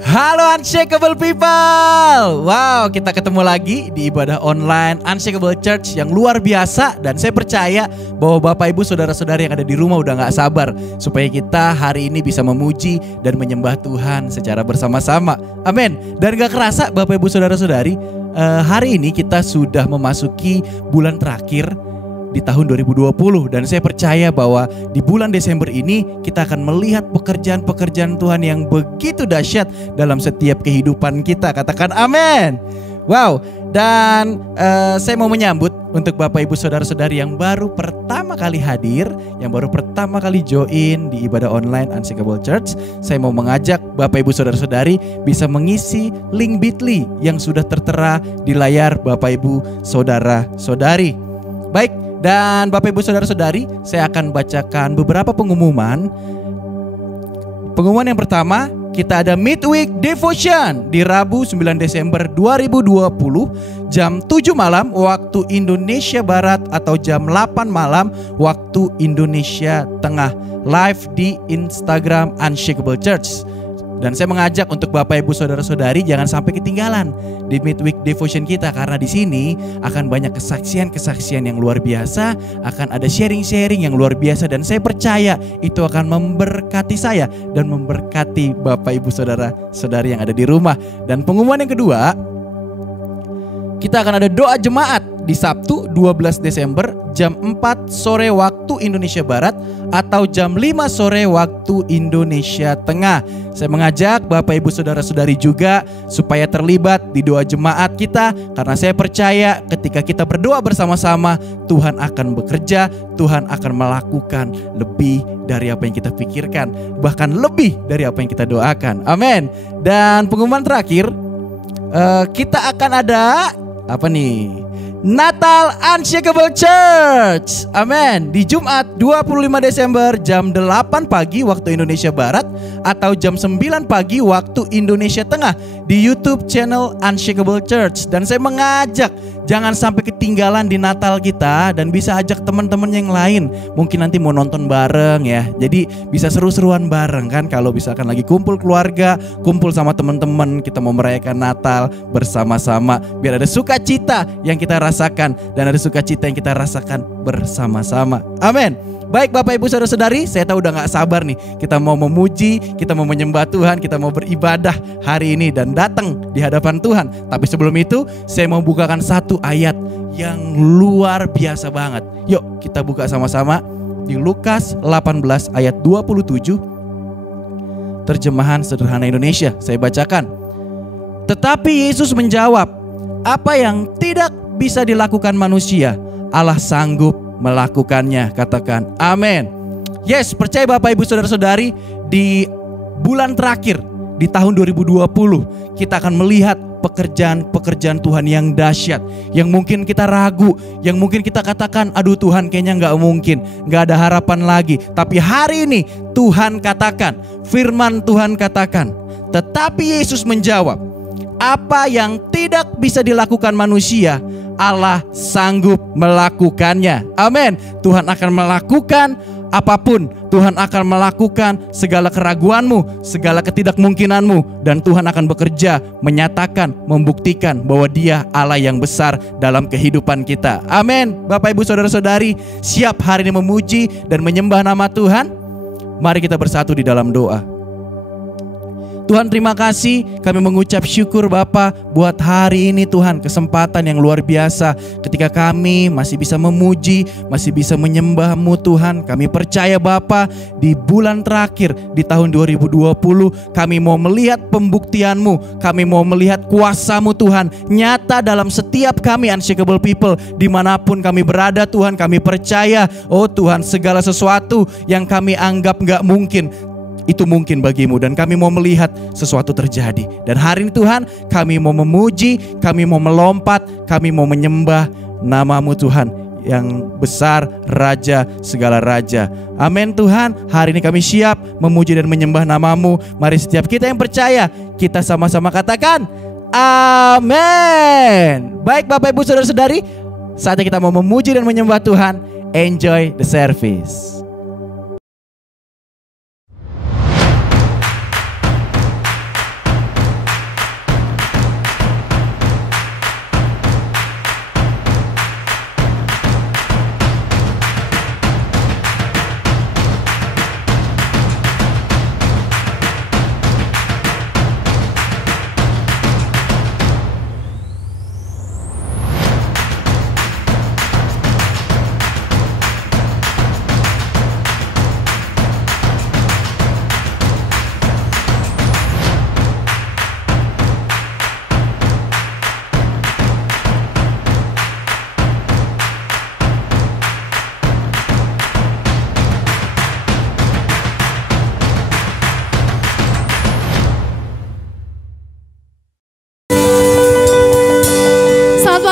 Halo Unshakable People. Wow, kita ketemu lagi di ibadah online Unshakable Church yang luar biasa. Dan saya percaya bahwa Bapak Ibu Saudara-saudari yang ada di rumah udah gak sabar supaya kita hari ini bisa memuji dan menyembah Tuhan secara bersama-sama. Amin. Dan gak kerasa Bapak Ibu Saudara-saudari, hari ini kita sudah memasuki bulan terakhir di tahun 2020, dan saya percaya bahwa di bulan Desember ini kita akan melihat pekerjaan-pekerjaan Tuhan yang begitu dahsyat dalam setiap kehidupan kita. Katakan amin. Wow, dan saya mau menyambut untuk Bapak Ibu Saudara-saudari yang baru pertama kali hadir, yang baru pertama kali join di ibadah online Unshakable Church. Saya mau mengajak Bapak Ibu Saudara-saudari bisa mengisi link Bitly yang sudah tertera di layar Bapak Ibu Saudara-saudari. Baik, dan Bapak Ibu Saudara-saudari, saya akan bacakan beberapa pengumuman. Pengumuman yang pertama, kita ada Midweek Devotion di Rabu 9 Desember 2020 jam 7 malam waktu Indonesia Barat atau jam 8 malam waktu Indonesia Tengah, live di Instagram Unshakable Church. Dan saya mengajak untuk Bapak Ibu Saudara-saudari jangan sampai ketinggalan di Midweek Devotion kita, karena di sini akan banyak kesaksian-kesaksian yang luar biasa, akan ada sharing-sharing yang luar biasa, dan saya percaya itu akan memberkati saya dan memberkati Bapak Ibu Saudara-saudari yang ada di rumah. Dan pengumuman yang kedua, kita akan ada doa jemaat di Sabtu 12 Desember jam 4 sore waktu Indonesia Barat atau jam 5 sore waktu Indonesia Tengah. Saya mengajak Bapak Ibu Saudara-saudari juga supaya terlibat di doa jemaat kita, karena saya percaya ketika kita berdoa bersama-sama, Tuhan akan bekerja, Tuhan akan melakukan lebih dari apa yang kita pikirkan, bahkan lebih dari apa yang kita doakan. Amin. Dan pengumuman terakhir, kita akan ada apa nih? Natal Unshakable Church. Amin. Di Jumat 25 Desember jam 8 pagi waktu Indonesia Barat atau jam 9 pagi waktu Indonesia Tengah di YouTube channel Unshakable Church. Dan saya mengajak jangan sampai ketinggalan di Natal kita, dan bisa ajak teman-teman yang lain. Mungkin nanti mau nonton bareng ya. Jadi bisa seru-seruan bareng kan, kalau misalkan lagi kumpul keluarga, kumpul sama teman-teman, kita mau merayakan Natal bersama-sama. Biar ada sukacita yang kita rasakan dan ada sukacita yang kita rasakan bersama-sama. Amin. Baik Bapak Ibu Saudara-saudari, saya tahu udah gak sabar nih. Kita mau memuji, kita mau menyembah Tuhan, kita mau beribadah hari ini dan datang di hadapan Tuhan. Tapi sebelum itu, saya mau bukakan satu ayat yang luar biasa banget. Yuk kita buka sama-sama di Lukas 18 ayat 27, terjemahan sederhana Indonesia. Saya bacakan. Tetapi Yesus menjawab, apa yang tidak bisa dilakukan manusia, Allah sanggup melakukannya. Katakan amin. Yes, percaya Bapak Ibu Saudara-saudari, di bulan terakhir di tahun 2020 kita akan melihat pekerjaan-pekerjaan Tuhan yang dahsyat, yang mungkin kita ragu, yang mungkin kita katakan aduh Tuhan kayaknya gak mungkin, gak ada harapan lagi. Tapi hari ini Tuhan katakan, firman Tuhan katakan, tetapi Yesus menjawab, apa yang tidak bisa dilakukan manusia, Allah sanggup melakukannya. Amin. Tuhan akan melakukan apapun. Tuhan akan melakukan segala keraguanmu, segala ketidakmungkinanmu, dan Tuhan akan bekerja, menyatakan, membuktikan bahwa Dia Allah yang besar dalam kehidupan kita. Amin. Bapak Ibu Saudara-saudari, siap hari ini memuji dan menyembah nama Tuhan? Mari kita bersatu di dalam doa. Tuhan, terima kasih, kami mengucap syukur Bapa buat hari ini Tuhan, kesempatan yang luar biasa ketika kami masih bisa memuji, masih bisa menyembah-Mu Tuhan. Kami percaya Bapa, di bulan terakhir di tahun 2020 kami mau melihat pembuktian-Mu, kami mau melihat kuasa-Mu Tuhan nyata dalam setiap kami Unshakable People, dimanapun kami berada Tuhan. Kami percaya, oh Tuhan, segala sesuatu yang kami anggap gak mungkin, itu mungkin bagimu, dan kami mau melihat sesuatu terjadi. Dan hari ini Tuhan, kami mau memuji, kami mau melompat, kami mau menyembah nama-Mu Tuhan yang besar, Raja segala raja. Amin Tuhan, hari ini kami siap memuji dan menyembah nama-Mu. Mari setiap kita yang percaya, kita sama-sama katakan amin. Baik Bapak Ibu Saudara-saudari, saatnya kita mau memuji dan menyembah Tuhan. Enjoy the service.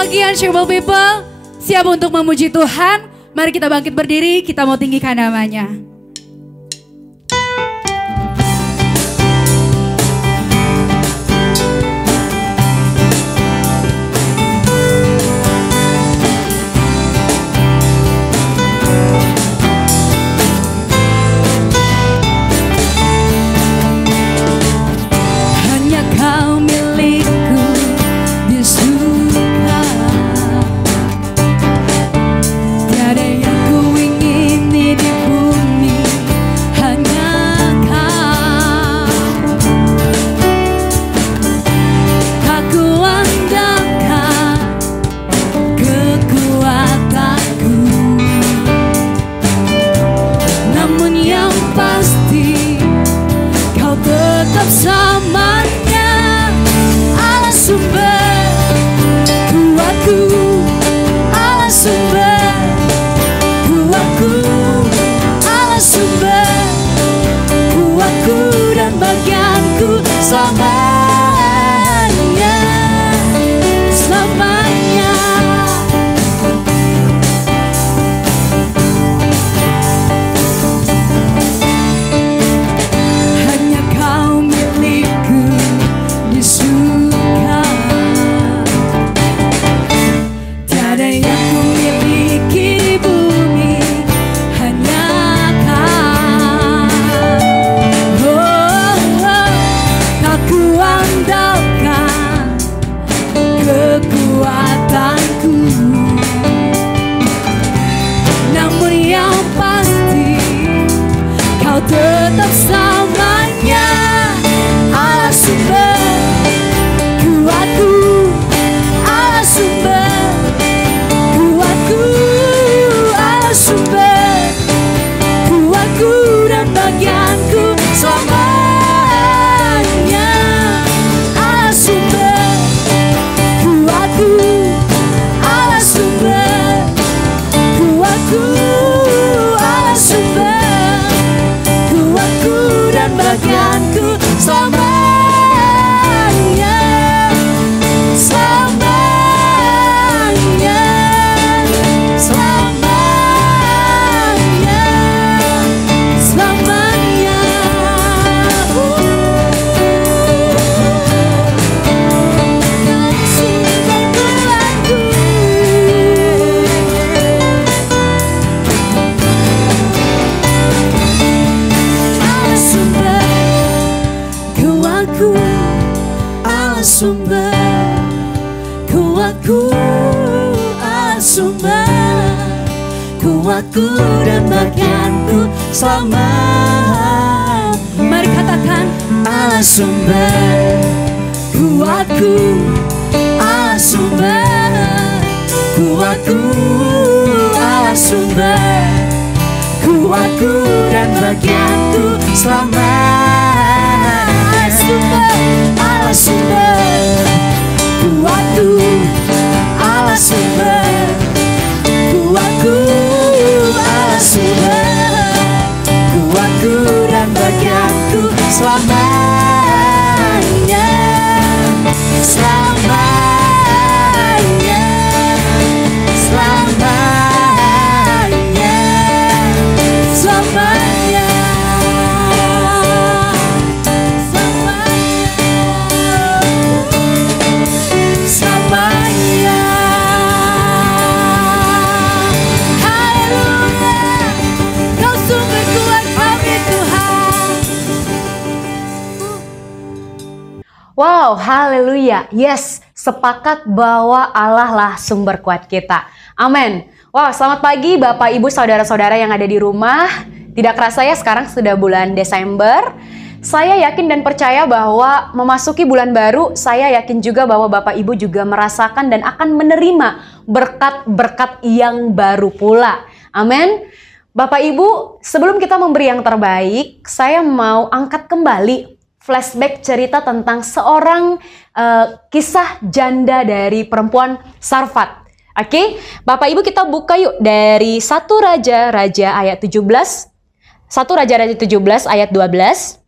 lagi Unshakable People. Siap untuk memuji Tuhan? Mari kita bangkit berdiri, kita mau tinggikan namanya. Kuatku dan bagianku selamat. Mari katakan, Allah sumber kuatku, Allah sumber kuatku, Allah sumber kuatku dan bagianku selamat. Allah sumber kuatku, Allah sumber kuatku, Allah sumber kuatku dan bagianku selamanya, selamanya, selamanya, selamanya, selamanya, selamanya. Wow, haleluya. Yes, sepakat bahwa Allah lah sumber kuat kita. Amin. Wow, selamat pagi Bapak Ibu Saudara-saudara yang ada di rumah. Tidak kerasa ya sekarang sudah bulan Desember. Saya yakin dan percaya bahwa memasuki bulan baru, saya yakin juga bahwa Bapak Ibu juga merasakan dan akan menerima berkat-berkat yang baru pula. Amin. Bapak Ibu, sebelum kita memberi yang terbaik, saya mau angkat kembali flashback cerita tentang seorang kisah janda dari perempuan Sarfat. Oke, Bapak Ibu kita buka yuk dari 1 Raja-Raja ayat 17. 1 Raja-Raja 17 ayat 12.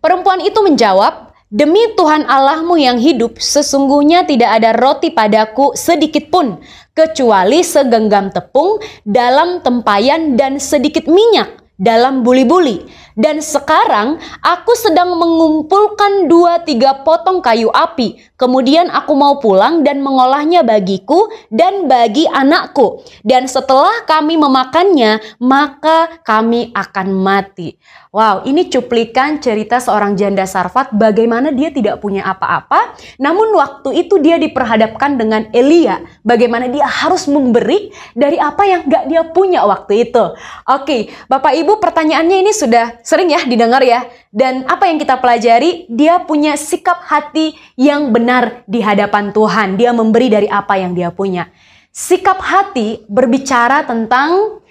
Perempuan itu menjawab, Demi Tuhan Allahmu yang hidup, sesungguhnya tidak ada roti padaku sedikit pun, kecuali segenggam tepung dalam tempayan dan sedikit minyak dalam buli-buli. Dan sekarang aku sedang mengumpulkan 2-3 potong kayu api. Kemudian aku mau pulang dan mengolahnya bagiku dan bagi anakku. Dan setelah kami memakannya, maka kami akan mati. Wow, ini cuplikan cerita seorang janda Sarfat bagaimana dia tidak punya apa-apa. Namun waktu itu dia diperhadapkan dengan Elia. Bagaimana dia harus memberi dari apa yang gak dia punya waktu itu. Oke, Bapak Ibu, pertanyaannya ini sudah sering ya didengar ya. Dan apa yang kita pelajari? Dia punya sikap hati yang benar di hadapan Tuhan. Dia memberi dari apa yang dia punya. Sikap hati berbicara tentang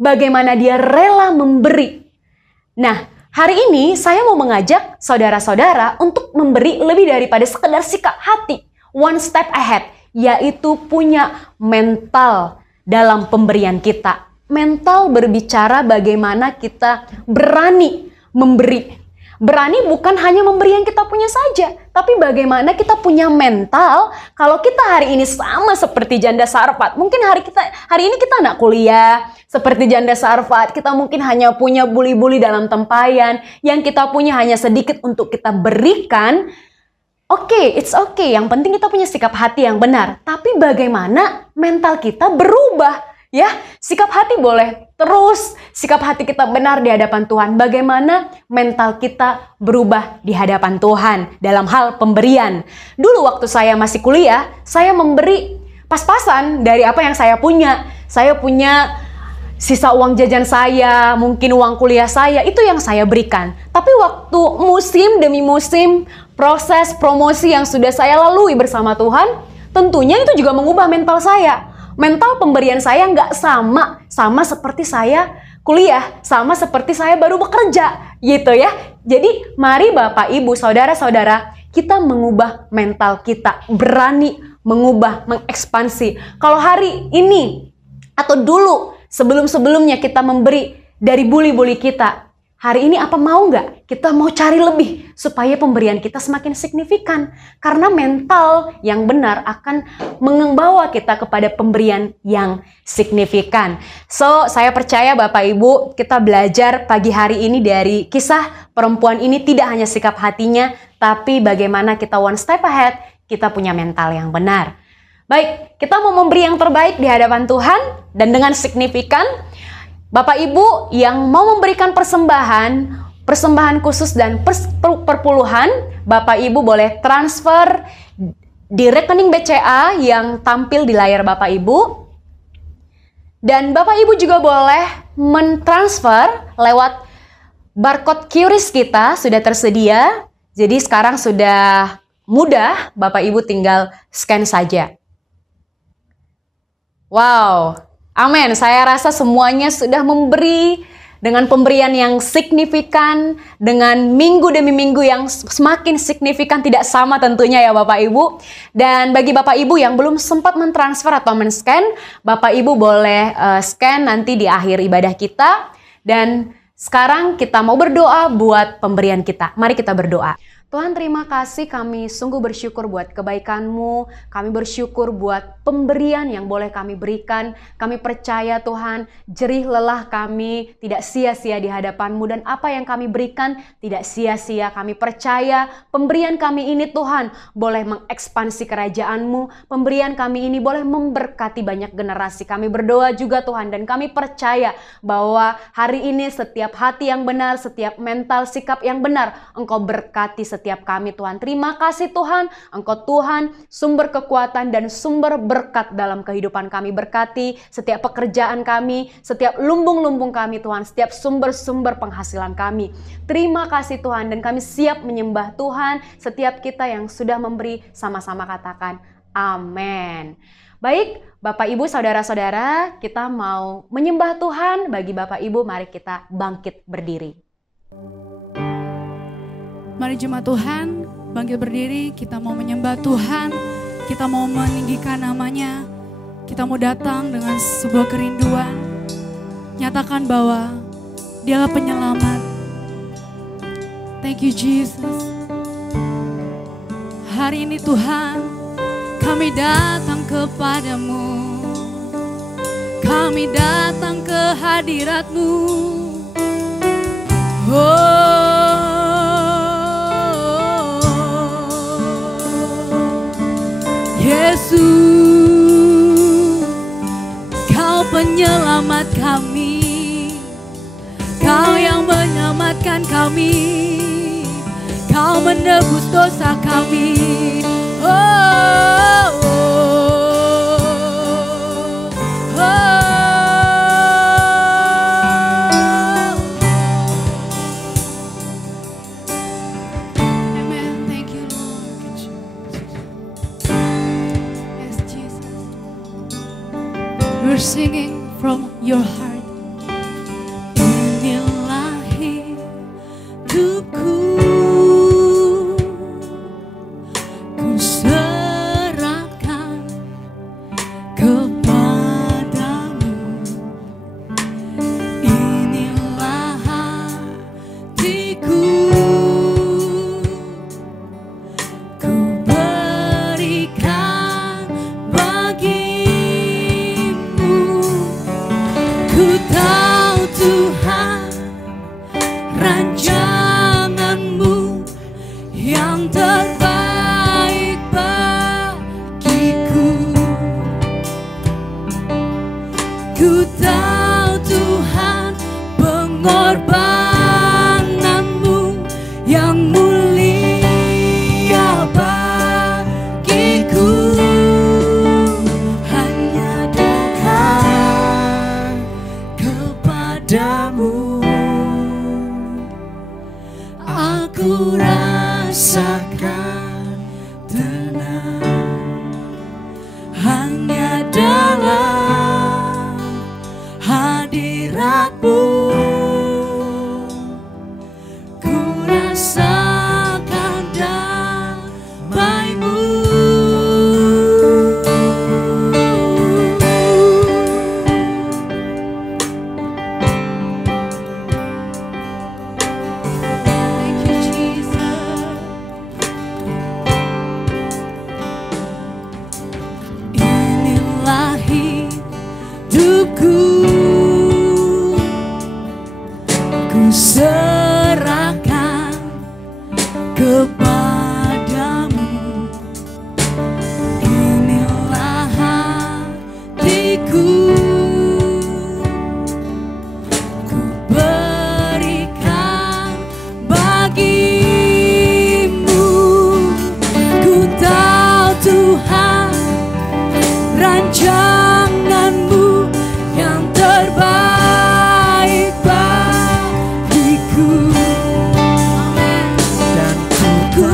bagaimana dia rela memberi. Nah, hari ini saya mau mengajak saudara-saudara untuk memberi lebih daripada sekedar sikap hati. One step ahead, yaitu punya mental dalam pemberian kita. Mental berbicara bagaimana kita berani memberi. Berani bukan hanya memberi yang kita punya saja, tapi bagaimana kita punya mental kalau kita hari ini sama seperti janda Sarfat. Mungkin hari ini kita anak kuliah seperti janda Sarfat, kita mungkin hanya punya buli-buli dalam tempayan, yang kita punya hanya sedikit untuk kita berikan. Oke, it's okay. Yang penting kita punya sikap hati yang benar. Tapi bagaimana mental kita berubah? Ya, sikap hati boleh terus, sikap hati kita benar di hadapan Tuhan. Bagaimana mental kita berubah di hadapan Tuhan dalam hal pemberian. Dulu waktu saya masih kuliah, saya memberi pas-pasan dari apa yang saya punya. Saya punya sisa uang jajan saya, mungkin uang kuliah saya, itu yang saya berikan. Tapi waktu musim demi musim, proses promosi yang sudah saya lalui bersama Tuhan, tentunya itu juga mengubah mental saya. Mental pemberian saya nggak sama seperti saya kuliah, sama seperti saya baru bekerja, gitu ya. Jadi mari Bapak, Ibu, Saudara-saudara, kita mengubah mental kita, berani mengubah, mengekspansi. Kalau hari ini atau dulu sebelum-sebelumnya kita memberi dari buli-buli kita, hari ini apa mau nggak? Kita mau cari lebih supaya pemberian kita semakin signifikan. Karena mental yang benar akan membawa kita kepada pemberian yang signifikan. So, saya percaya Bapak Ibu, kita belajar pagi hari ini dari kisah perempuan ini tidak hanya sikap hatinya, tapi bagaimana kita one step ahead, kita punya mental yang benar. Baik, kita mau memberi yang terbaik di hadapan Tuhan dan dengan signifikan. Bapak Ibu yang mau memberikan persembahan khusus dan perpuluhan, Bapak Ibu boleh transfer di rekening BCA yang tampil di layar Bapak Ibu. Dan Bapak Ibu juga boleh mentransfer lewat barcode QRIS kita sudah tersedia. Jadi sekarang sudah mudah, Bapak Ibu tinggal scan saja. Wow. Amin, saya rasa semuanya sudah memberi dengan pemberian yang signifikan, dengan minggu demi minggu yang semakin signifikan, tidak sama tentunya ya Bapak Ibu. Dan bagi Bapak Ibu yang belum sempat mentransfer atau men-scan, Bapak Ibu boleh scan nanti di akhir ibadah kita. Dan sekarang kita mau berdoa buat pemberian kita. Mari kita berdoa. Tuhan, terima kasih, kami sungguh bersyukur buat kebaikan-Mu, kami bersyukur buat pemberian yang boleh kami berikan. Kami percaya Tuhan, jerih lelah kami tidak sia-sia di hadapan-Mu, dan apa yang kami berikan tidak sia-sia. Kami percaya pemberian kami ini Tuhan boleh mengekspansi kerajaan-Mu, pemberian kami ini boleh memberkati banyak generasi. Kami berdoa juga Tuhan, dan kami percaya bahwa hari ini setiap hati yang benar, setiap mental sikap yang benar, Engkau berkati setiap kami Tuhan. Terima kasih Tuhan, Engkau Tuhan sumber kekuatan dan sumber berkat dalam kehidupan kami. Berkati setiap pekerjaan kami, setiap lumbung-lumbung kami Tuhan, setiap sumber-sumber penghasilan kami. Terima kasih Tuhan, dan kami siap menyembah Tuhan. Setiap kita yang sudah memberi, sama-sama katakan amin. Baik, Bapak Ibu, Saudara-saudara, kita mau menyembah Tuhan. Bagi Bapak Ibu, mari kita bangkit berdiri. Mari jemaat Tuhan, bangkit berdiri, kita mau menyembah Tuhan, kita mau meninggikan namanya, kita mau datang dengan sebuah kerinduan, nyatakan bahwa Dialah penyelamat. Thank you Jesus. hari ini Tuhan, kami datang kepadamu. Kami datang ke hadirat-Mu. Yesus, Kau penyelamat kami, Kau yang menyelamatkan kami, Kau menebus dosa kami. You're singing from your heart. Inilah hidupku, ku serahkan kepadamu. Inilah hatiku, ku berikan bagi. Ku tahu Tuhan, rancangan-Mu yang terbaik bagiku. Ku tahu Tuhan, pengorbanan-Mu yang mulia bagiku. Hanya dekat kepadamu aku rasakan tenang. Hanya dalam hadirat-Mu ku rasakan damai-Mu. Ku serahkan kepadamu. Inilah hatiku, ku berikan bagimu. Ku tahu Tuhan, rancangan-Mu yang terbaik bagiku. Dan ku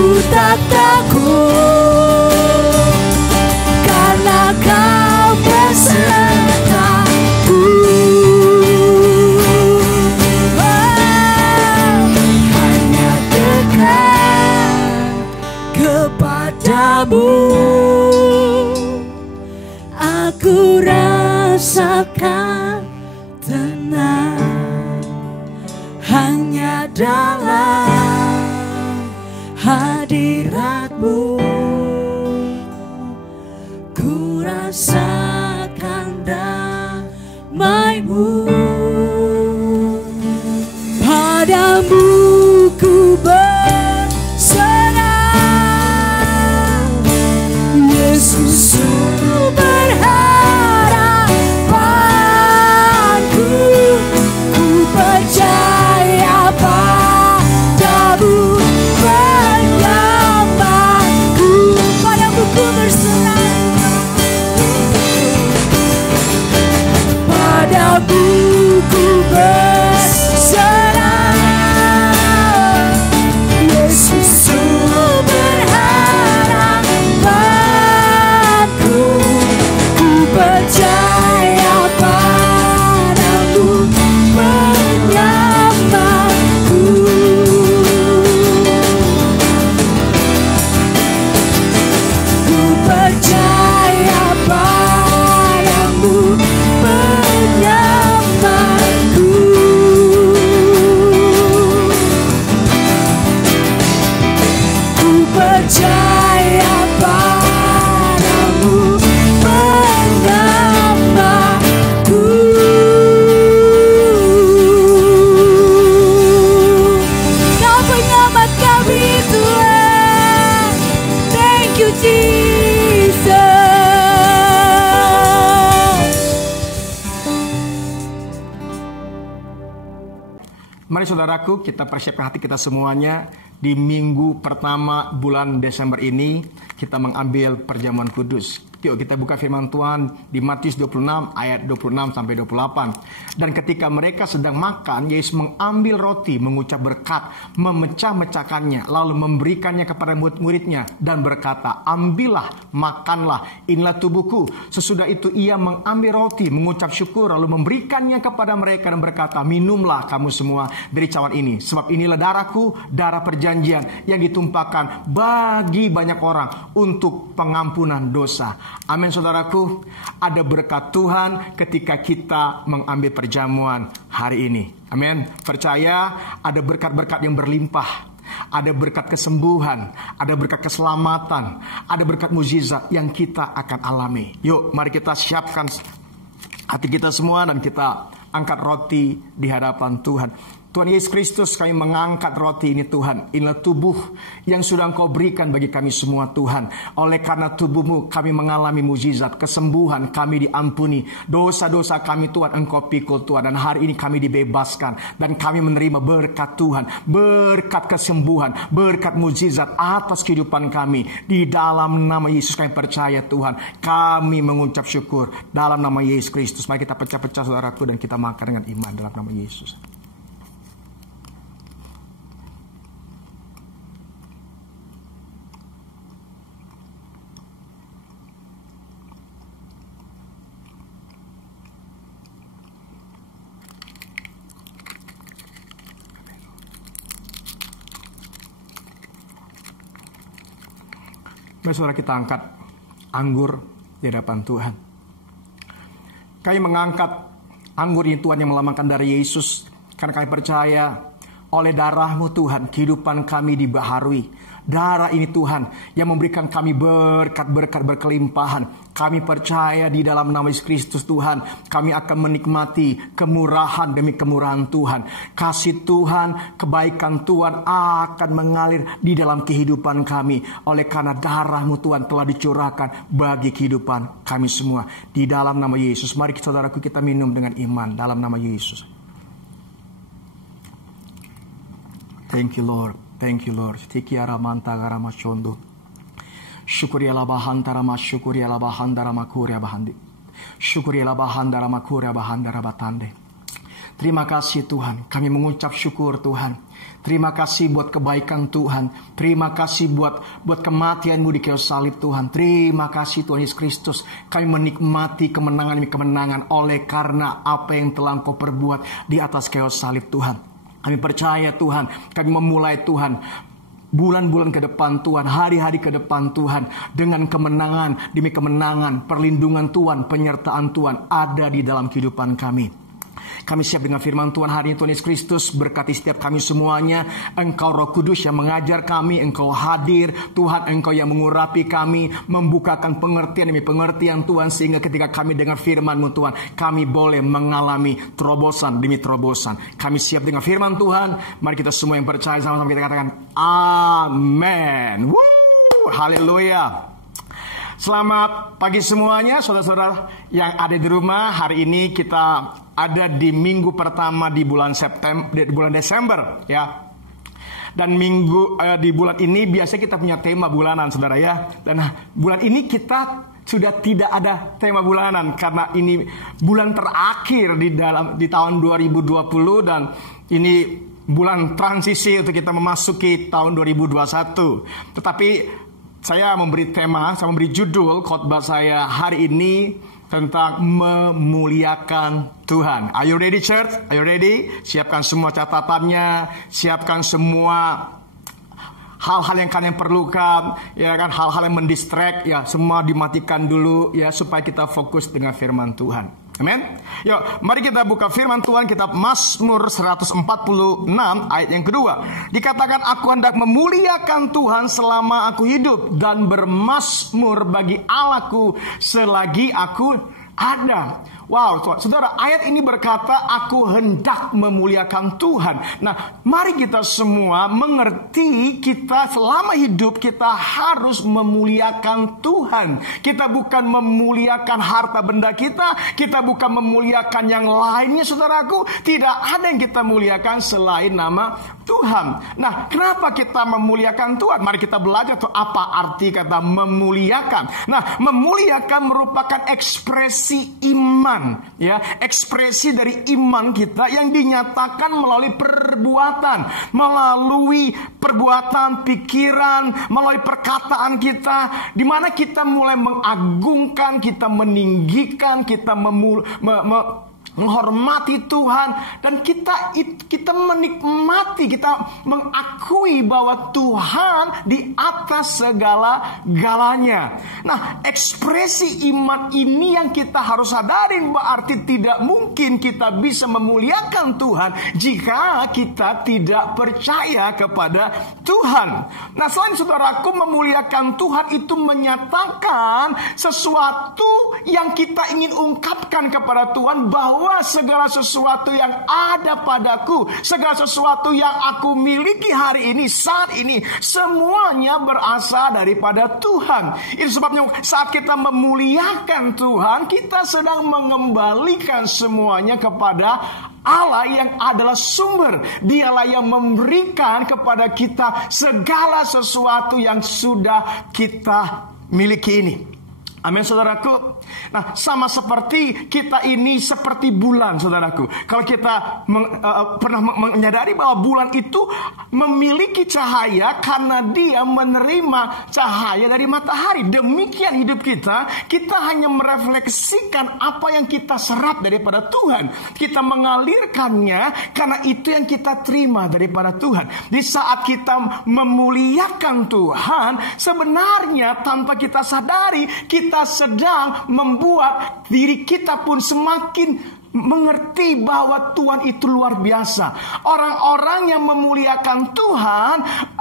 ku tak takut, karena kau besertaku. Hanya dekat kepadamu aku rasakan tenang, hanya dalam hadiratmu ku rasakan damai-Mu. Padamu ku berserah, Yesus sumber harapanku. Ku percaya padamu penyamaku. Padamu ku berserah, padamu ku berserah, Yesus sumber harapanku. Ku percaya padamu penyamaku. Ku percaya padamu penyamaku. Ku percaya padamu penyamaku. Kau penyamat kami Tuhan. Thank you Jesus. Mari saudaraku, kita persiapkan hati kita semuanya. Di minggu pertama bulan Desember ini, kita mengambil perjamuan kudus. Yuk kita buka firman Tuhan di Matius 26 ayat 26 sampai 28. Dan ketika mereka sedang makan, Yesus mengambil roti, mengucap berkat, memecah-mecahkannya, lalu memberikannya kepada murid-muridnya dan berkata, ambillah, makanlah, inilah tubuhku. Sesudah itu ia mengambil roti, mengucap syukur, lalu memberikannya kepada mereka dan berkata, minumlah kamu semua dari cawan ini, sebab inilah darahku, darah perjanjian yang ditumpahkan bagi banyak orang untuk pengampunan dosa. Amin saudaraku, ada berkat Tuhan ketika kita mengambil perjamuan hari ini. Amin. Percaya ada berkat-berkat yang berlimpah. Ada berkat kesembuhan, ada berkat keselamatan, ada berkat mukjizat yang kita akan alami. Yuk mari kita siapkan hati kita semua dan kita angkat roti di hadapan Tuhan. Tuhan Yesus Kristus, kami mengangkat roti ini Tuhan. Inilah tubuh yang sudah Engkau berikan bagi kami semua Tuhan. Oleh karena tubuh-Mu kami mengalami mukjizat, kesembuhan, kami diampuni. Dosa-dosa kami Tuhan Engkau pikul Tuhan. Dan hari ini kami dibebaskan. Dan kami menerima berkat Tuhan. Berkat kesembuhan, berkat mukjizat atas kehidupan kami. Di dalam nama Yesus kami percaya Tuhan. Kami mengucap syukur dalam nama Yesus Kristus. Mari kita pecah-pecah saudaraku dan kita makan dengan iman dalam nama Yesus. Mari saudara kita angkat anggur di hadapan Tuhan. Kami mengangkat anggur ini Tuhan yang melambangkan darah Yesus. Karena kami percaya oleh darah-Mu Tuhan kehidupan kami dibaharui. Darah ini Tuhan yang memberikan kami berkat-berkat berkelimpahan. Kami percaya di dalam nama Yesus Kristus Tuhan, kami akan menikmati kemurahan demi kemurahan Tuhan. Kasih Tuhan, kebaikan Tuhan akan mengalir di dalam kehidupan kami. Oleh karena darah-Mu Tuhan telah dicurahkan bagi kehidupan kami semua. Di dalam nama Yesus, mari saudaraku kita minum dengan iman dalam nama Yesus. Thank you Lord. Thank you Lord. Tikiara mantagara mashondo. Syukuriala bahantara masyukuriala bahandara makuria bahandi. Syukuriala bahandara makuria bahandara batande. Terima kasih Tuhan. Kami mengucap syukur Tuhan. Terima kasih buat kebaikan Tuhan. Terima kasih buat kematian-Mu di kayu salib Tuhan. Terima kasih Tuhan Yesus Kristus. Kami menikmati kemenangan demi kemenangan oleh karena apa yang telah Engkau perbuat di atas kayu salib Tuhan. Kami percaya Tuhan. Kami memulai Tuhan bulan-bulan ke depan Tuhan, hari-hari ke depan Tuhan, dengan kemenangan demi kemenangan, perlindungan Tuhan, penyertaan Tuhan ada di dalam kehidupan kami. Kami siap dengan firman Tuhan hari ini. Tuhan Yesus Kristus berkati setiap kami semuanya. Engkau Roh Kudus yang mengajar kami, Engkau hadir Tuhan, Engkau yang mengurapi kami, membukakan pengertian demi pengertian Tuhan, sehingga ketika kami dengar firman-Mu Tuhan, kami boleh mengalami terobosan demi terobosan. Kami siap dengan firman Tuhan. Mari kita semua yang percaya sama-sama kita katakan amin. Haleluya. Selamat pagi semuanya, saudara-saudara yang ada di rumah. Hari ini kita ada di minggu pertama di bulan Desember, ya. Dan di bulan ini biasanya kita punya tema bulanan, saudara ya. Dan bulan ini kita sudah tidak ada tema bulanan karena ini bulan terakhir di tahun 2020 dan ini bulan transisi untuk kita memasuki tahun 2021. Tetapi saya memberi judul khotbah saya hari ini tentang memuliakan Tuhan. Are you ready, church? Are you ready? Siapkan semua catatannya, siapkan semua hal-hal yang kalian perlukan, ya kan, hal-hal yang mendistract, ya, semua dimatikan dulu, ya, supaya kita fokus dengan firman Tuhan. Amin. Yuk, mari kita buka firman Tuhan, kitab Mazmur 146 ayat yang kedua. Dikatakan, aku hendak memuliakan Tuhan selama aku hidup dan bermazmur bagi Allahku selagi aku ada. Wow, saudara, ayat ini berkata, aku hendak memuliakan Tuhan. Nah, mari kita semua mengerti, kita selama hidup kita harus memuliakan Tuhan. Kita bukan memuliakan harta benda kita bukan memuliakan yang lainnya, saudaraku. Tidak ada yang kita muliakan selain nama Tuhan. Nah, kenapa kita memuliakan Tuhan? Mari kita belajar tuh apa arti kata memuliakan. Nah, memuliakan merupakan ekspresi iman. Ya, ekspresi dari iman kita yang dinyatakan melalui perbuatan, pikiran, melalui perkataan kita, di mana kita mulai mengagungkan, kita meninggikan, kita menghormati Tuhan, dan kita menikmati, kita mengakui bahwa Tuhan di atas segala-galanya. Nah, ekspresi iman ini yang kita harus sadarin, berarti tidak mungkin kita bisa memuliakan Tuhan jika kita tidak percaya kepada Tuhan. Nah, selain saudaraku, memuliakan Tuhan itu menyatakan sesuatu yang kita ingin ungkapkan kepada Tuhan, bahwa segala sesuatu yang ada padaku, segala sesuatu yang aku miliki hari ini, saat ini, semuanya berasal daripada Tuhan. Itu sebabnya saat kita memuliakan Tuhan, kita sedang mengembalikan semuanya kepada Allah yang adalah sumber. Dialah yang memberikan kepada kita segala sesuatu yang sudah kita miliki ini. Amin, saudaraku. Nah, sama seperti kita ini seperti bulan, saudaraku. Kalau kita pernah menyadari bahwa bulan itu memiliki cahaya karena dia menerima cahaya dari matahari. Demikian hidup kita hanya merefleksikan apa yang kita serap daripada Tuhan. Kita mengalirkannya karena itu yang kita terima daripada Tuhan. Di saat kita memuliakan Tuhan, sebenarnya tanpa kita sadari, kita sedang membuat diri kita pun semakin mengerti bahwa Tuhan itu luar biasa. Orang-orang yang memuliakan Tuhan,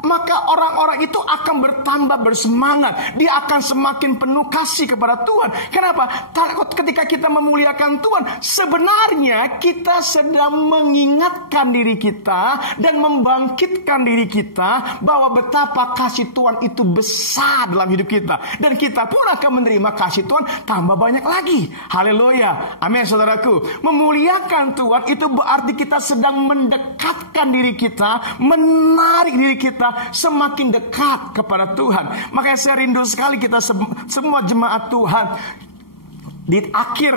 maka orang-orang itu akan bertambah bersemangat. Dia akan semakin penuh kasih kepada Tuhan. Kenapa? Ketika kita memuliakan Tuhan, sebenarnya kita sedang mengingatkan diri kita dan membangkitkan diri kita bahwa betapa kasih Tuhan itu besar dalam hidup kita. Dan kita pun akan menerima kasih Tuhan tambah banyak lagi. Haleluya. Amin, saudaraku. Memuliakan Tuhan itu berarti kita sedang mendekatkan diri kita, menarik diri kita semakin dekat kepada Tuhan. Makanya saya rindu sekali kita semua jemaat Tuhan di akhir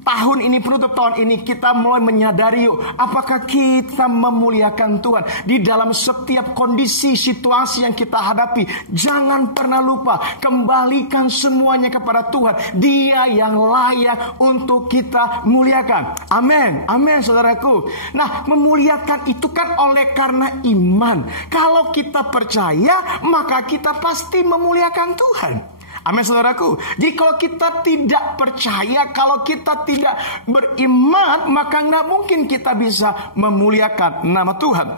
tahun ini, penutup tahun ini, kita mulai menyadari yuk, apakah kita memuliakan Tuhan di dalam setiap kondisi, situasi yang kita hadapi. Jangan pernah lupa, kembalikan semuanya kepada Tuhan. Dia yang layak untuk kita muliakan. Amin, amin saudaraku. Nah, memuliakan itu kan oleh karena iman. Kalau kita percaya, maka kita pasti memuliakan Tuhan. Amin saudaraku. Jadi kalau kita tidak percaya, kalau kita tidak beriman, maka nggak mungkin kita bisa memuliakan nama Tuhan.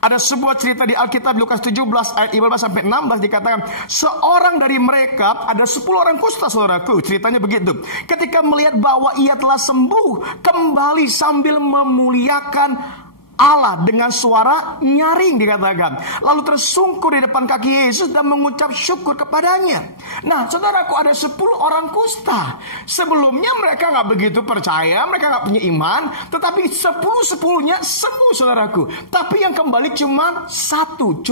Ada sebuah cerita di Alkitab, Lukas 17 ayat 15-16 dikatakan, seorang dari mereka, ada 10 orang kusta saudaraku. Ceritanya begitu. Ketika melihat bahwa ia telah sembuh, kembali sambil memuliakan Allah dengan suara nyaring dikatakan. Lalu tersungkur di depan kaki Yesus dan mengucap syukur kepadanya. Nah saudaraku, ada 10 orang kusta. Sebelumnya mereka nggak begitu percaya, mereka nggak punya iman. Tetapi 10-10-nya sembuh saudaraku. Tapi yang kembali cuma satu.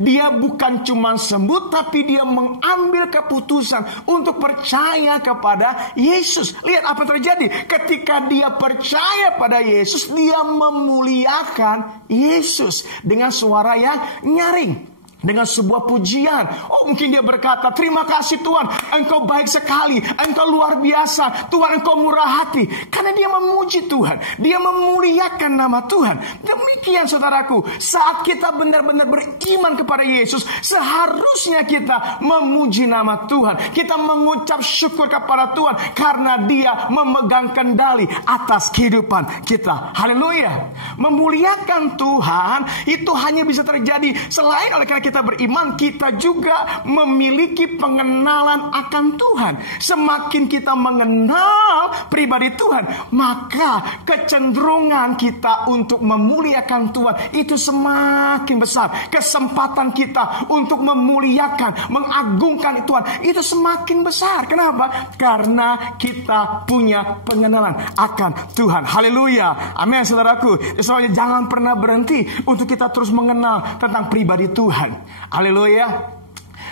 Dia bukan cuma sembuh, tapi dia mengambil keputusan untuk percaya kepada Yesus. Lihat apa yang terjadi. Ketika dia percaya pada Yesus, dia memuliakan Yesus dengan suara yang nyaring, dengan sebuah pujian. Oh, mungkin dia berkata, terima kasih Tuhan, Engkau baik sekali, Engkau luar biasa, Tuhan Engkau murah hati. Karena dia memuji Tuhan, dia memuliakan nama Tuhan. Demikian saudaraku, saat kita benar-benar beriman kepada Yesus, seharusnya kita memuji nama Tuhan. Kita mengucap syukur kepada Tuhan karena dia memegang kendali atas kehidupan kita. Haleluya. Memuliakan Tuhan itu hanya bisa terjadi selain oleh karena kita beriman, kita juga memiliki pengenalan akan Tuhan. Semakin kita mengenal pribadi Tuhan, maka kecenderungan kita untuk memuliakan Tuhan itu semakin besar. Kesempatan kita untuk memuliakan, mengagungkan Tuhan itu semakin besar. Kenapa? Karena kita punya pengenalan akan Tuhan. Haleluya. Amin saudaraku. Soalnya jangan pernah berhenti untuk kita terus mengenal tentang pribadi Tuhan. Haleluya.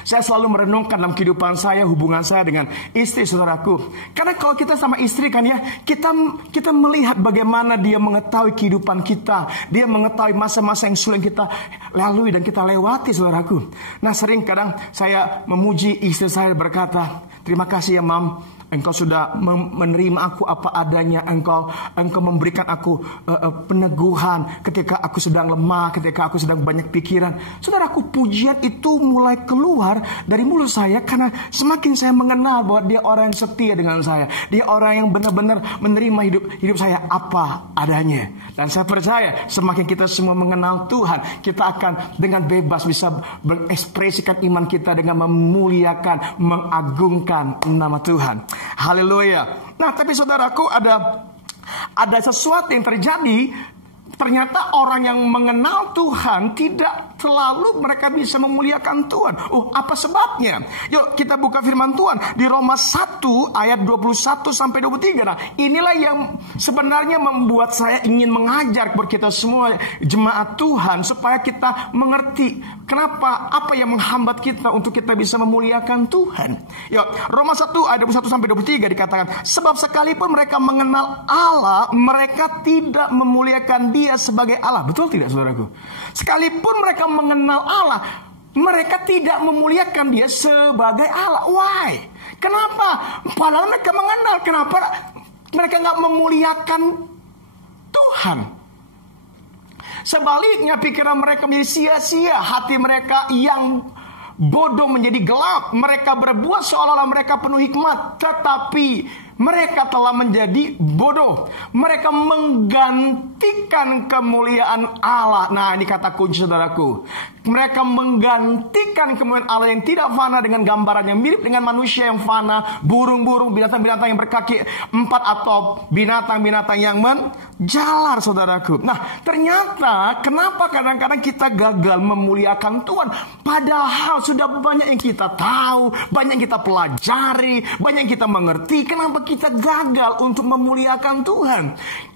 Saya selalu merenungkan dalam kehidupan saya, hubungan saya dengan istri saudaraku. Karena kalau kita sama istri kan ya, kita melihat bagaimana dia mengetahui kehidupan kita. Dia mengetahui masa-masa yang sulit kita lalui dan kita lewati saudaraku. Nah sering kadang saya memuji istri saya berkata, terima kasih ya Mam, Engkau sudah menerima aku apa adanya. Engkau memberikan aku peneguhan ketika aku sedang lemah, ketika aku sedang banyak pikiran. Saudaraku, pujian itu mulai keluar dari mulut saya karena semakin saya mengenal bahwa dia orang yang setia dengan saya. Dia orang yang benar-benar menerima hidup saya apa adanya. Dan saya percaya semakin kita semua mengenal Tuhan, kita akan dengan bebas bisa mengekspresikan iman kita dengan memuliakan, mengagungkan nama Tuhan. Haleluya. Nah, tapi saudaraku, ada sesuatu yang terjadi. Ternyata orang yang mengenal Tuhan tidak selalu mereka bisa memuliakan Tuhan. Oh, apa sebabnya? Yuk kita buka firman Tuhan di Roma 1 ayat 21 sampai 23. Nah, inilah yang sebenarnya membuat saya ingin mengajar kepada kita semua jemaat Tuhan supaya kita mengerti kenapa, apa yang menghambat kita untuk kita bisa memuliakan Tuhan. Yuk, Roma 1 ayat 21 sampai 23 dikatakan, sebab sekalipun mereka mengenal Allah, mereka tidak memuliakan Dia sebagai Allah. Betul tidak saudaraku? Sekalipun mereka mengenal Allah, mereka tidak memuliakan Dia sebagai Allah. Why? Kenapa? Padahal mereka mengenal. Kenapa mereka nggak memuliakan Tuhan? Sebaliknya pikiran mereka menjadi sia-sia, hati mereka yang bodoh menjadi gelap. Mereka berbuat seolah-olah mereka penuh hikmat, tetapi mereka telah menjadi bodoh. Mereka menggantikan kemuliaan Allah. Nah, ini kata kunci saudaraku. Mereka menggantikan kemuliaan Allah yang tidak fana dengan gambaran yang mirip dengan manusia yang fana, burung-burung, binatang-binatang yang berkaki 4 atau binatang-binatang yang menjalar saudaraku. Nah, ternyata kenapa kadang-kadang kita gagal memuliakan Tuhan? Padahal sudah banyak yang kita tahu, banyak yang kita pelajari, banyak yang kita mengerti. Kenapa kita gagal untuk memuliakan Tuhan?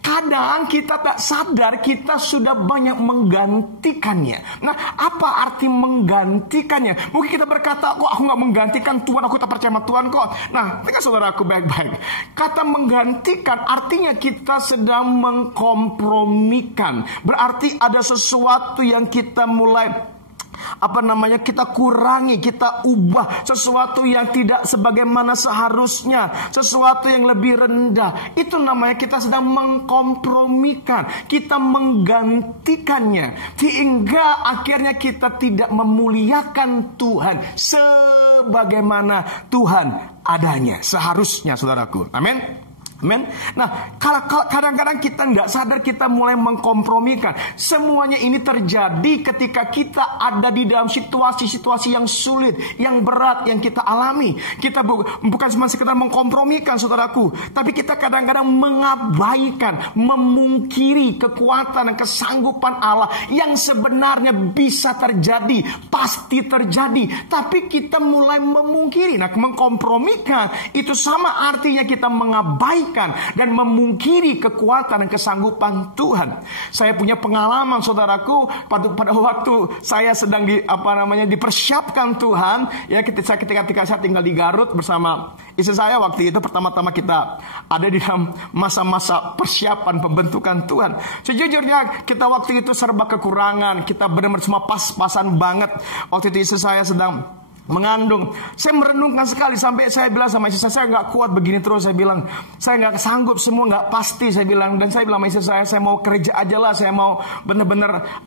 kadang kita tak sadar kita sudah banyak menggantikannya. Nah, apa arti menggantikannya? Mungkin kita berkata, kok aku gak menggantikan Tuhan, aku tak percaya sama Tuhan kok. Nah, dengar saudaraku baik-baik. Kata menggantikan artinya kita sedang mengkompromikan. Berarti ada sesuatu yang kita mulai kita kurangi, kita ubah sesuatu yang tidak sebagaimana seharusnya, sesuatu yang lebih rendah. Itu namanya kita sedang mengkompromikan, kita menggantikannya, sehingga akhirnya kita tidak memuliakan Tuhan sebagaimana Tuhan adanya seharusnya, saudaraku. Amin. Amen. Nah, kadang-kadang kita nggak sadar kita mulai mengkompromikan. Semuanya ini terjadi ketika kita ada di dalam situasi-situasi yang sulit, yang berat, yang kita alami. Kita bukan cuma sekedar mengkompromikan, saudaraku, tapi kita kadang-kadang mengabaikan, memungkiri kekuatan dan kesanggupan Allah yang sebenarnya bisa terjadi, pasti terjadi, tapi kita mulai memungkiri. Nah, mengkompromikan itu sama artinya kita mengabaikan dan memungkiri kekuatan dan kesanggupan Tuhan. Saya punya pengalaman, saudaraku, pada waktu saya sedang dipersiapkan Tuhan, ya, ketika saya tinggal di Garut bersama istri saya. Waktu itu pertama-tama kita ada di dalam masa-masa persiapan pembentukan Tuhan. Sejujurnya kita waktu itu serba kekurangan, kita benar-benar semua pas-pasan banget. Waktu itu istri saya sedang mengandung. Saya merenungkan sekali sampai saya bilang sama istri saya nggak kuat begini terus. Saya bilang saya nggak sanggup, semua nggak pasti, saya bilang. Dan saya bilang sama istri saya mau kerja aja lah, saya mau benar-benar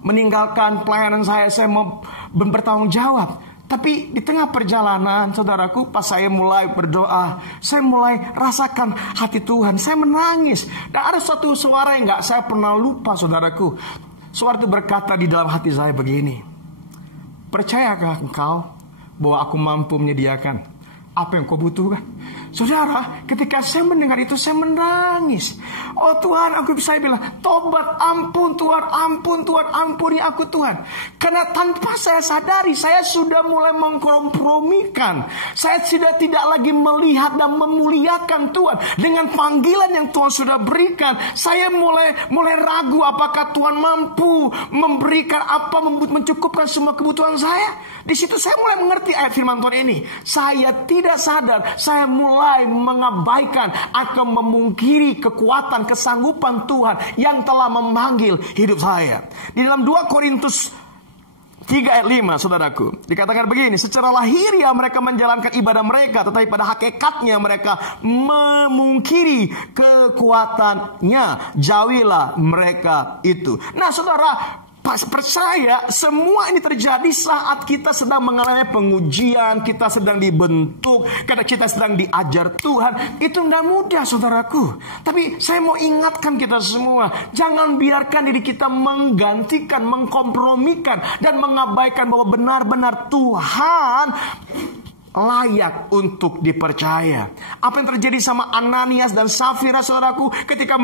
meninggalkan pelayanan saya mau bertanggung jawab. Tapi di tengah perjalanan, saudaraku, pas saya mulai berdoa, saya mulai rasakan hati Tuhan. Saya menangis. Dan ada suatu suara yang nggak saya pernah lupa, saudaraku. Suara itu berkata di dalam hati saya begini: percayakah engkau bahwa aku mampu menyediakan apa yang kau butuhkan? Saudara, ketika saya mendengar itu saya menangis. Oh Tuhan, saya bilang, tobat, ampun Tuhan, ampuni aku Tuhan. Karena tanpa saya sadari, saya sudah mulai mengkompromikan. Saya sudah tidak lagi melihat dan memuliakan Tuhan. Dengan panggilan yang Tuhan sudah berikan, saya mulai ragu apakah Tuhan mampu memberikan mencukupkan semua kebutuhan saya. Di situ saya mulai mengerti ayat firman Tuhan ini. Saya tidak sadar, saya mulai mengabaikan atau memungkiri kekuatan, kesanggupan Tuhan yang telah memanggil hidup saya. Di dalam 2 Korintus 3 ayat 5, saudaraku, dikatakan begini: secara lahiriah mereka menjalankan ibadah mereka, tetapi pada hakikatnya mereka memungkiri kekuatannya. Jauhilah mereka itu. Nah, saudara, percaya semua ini terjadi saat kita sedang mengalami pengujian, kita sedang dibentuk, karena kita sedang diajar Tuhan. Itu tidak mudah, saudaraku. Tapi saya mau ingatkan kita semua, jangan biarkan diri kita menggantikan, mengkompromikan, dan mengabaikan bahwa benar-benar Tuhan layak untuk dipercaya. Apa yang terjadi sama Ananias dan Safira, saudaraku, ketika